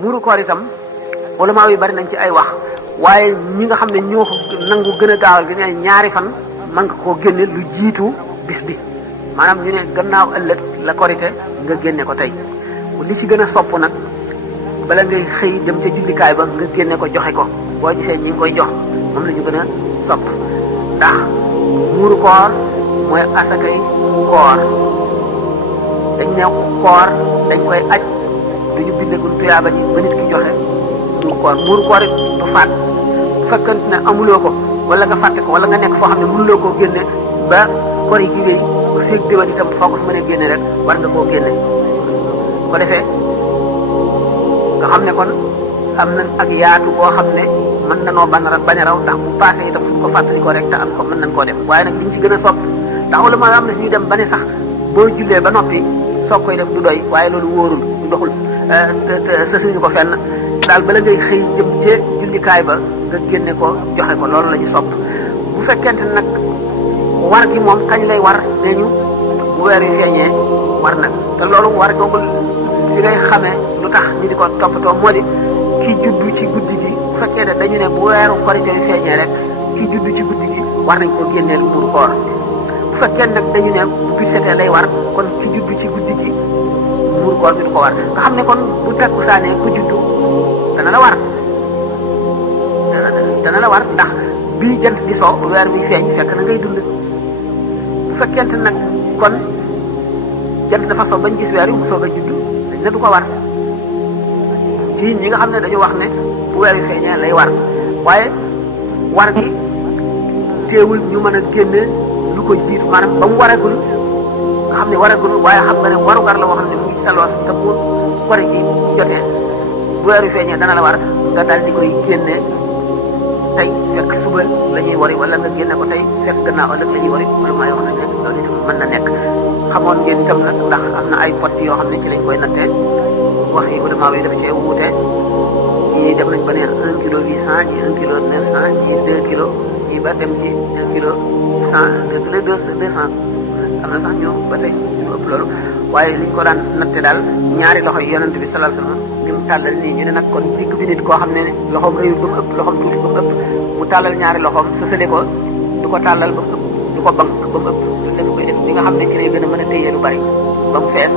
muuru koor itam ulama yi bari nañ ci ay wax waaye ñi nga xam ne ñoo ko nangu gën a gaawal gi ne ñaari fan mën nga koo génne lu jiitu bis bi maanaam ñu ne gannaaw ëllëg la korite nga génne ko tey li ci gën a sopp nag bala ngay xëy dem ca jullikaay ba nga génne ko joxe ko boo gisee ñi ngi koy jox moom la ñu gën a sopp ndax muuru koor mooy asakay koor dañ ne koor dañ koy aj duñu bindagul tuyaaba ji ba nit ki joxe muuru koor it du faat bu fekkante ne amuloo ko wala nga fàtte ko wala nga nekk foo xam ne mënuloo koo génne ba kor yi jigéen bu feeg déwén itam foo ko fi mën a génne rek war nga koo génne ko defee nga xam ne kon am nañ ak yaatu boo xam ne mën nanoo bañ a raw ndax bu passé itam suñ ko fàttali ko rek te am ko mën nañ koo def waaye nag liñ ci gën a sopp ndax wala ma am na ñuy dem ba ne sax boo jullee ba noppi soog koy def du doy waaye loolu wóorul du doxul sa suñu ko fenn daal bala ngay xëy jëm ci jullikaay ba nga génne ko joxe ko loolu la ñu sopp bu fekkente nag war gi moom kañ lay war nee ñu bu weer yu feeñee war na te loolu war googu fi ngay xamee lu tax ñu di ko toppatoo moo di ki juddu ci guddi gi bu fekkee ne dañu ne bu weeru korite yu feeñee rek ki juddu ci guddi gi war nañ ko génneel muuru koor bu fekkee nag dañu ne bu setee lay war kon ki juddu ci guddi gi muuru koor bi du ko war nga xam ne kon bu takkusaanee ku juddu dana la war dana la war ndax bii jant di soo weer bi feeñ fekk na ngay dund bu fekkente nag kon jant dafa soo bañ gis weer yi mu soog a juddu dañ ne du ko war ci ñi nga xam ne dañu wax ne bu weer yi feeñee lay war waaye war gi teewul ñu mën a génne lu ko jiitu maanaam ba mu waragul nga xam ne waragul waaye xam nga ne warugar la wax ne mu ngi saloos te bu kori ji jotee bu weer yi feeñee dana la war nga daal di koy génne tey fekk suba la ñuy wari wala nga génne ko tey fekk gannaaw ëllëg la ñuy wari wala maa yoo xam ne loolu itam mën na nekk xamoon ngeen itam nag ndax am na ay pot yoo xam ne ci lañ koy nattee wax yi ulama yi dafa cee wuute ñii dem nañ ba ne 1 kilo 800 ñii 1 kilo 900 ñii 2 kilos ñii ba dem ci 1 kilo 100 200 am na sax ñëw ba tey ñu ëpp loolu waaye liñ ko daan natte daal ñaari loxo yi yonent bi sallallahu alayhi wasallam ni mu tàllal nii ñu ne nag kon digg bi nit koo xam ne loxoom rëyul ba mu ëpp loxoom tuuti ba mu ëpp mu tàllal ñaari loxoom sësale ko du ko tàllal ba mu ëpp du ko bank ba mu ëpp loolu lañu koy def li nga xam ne ci lay gën a mën a téye lu bari ba mu fees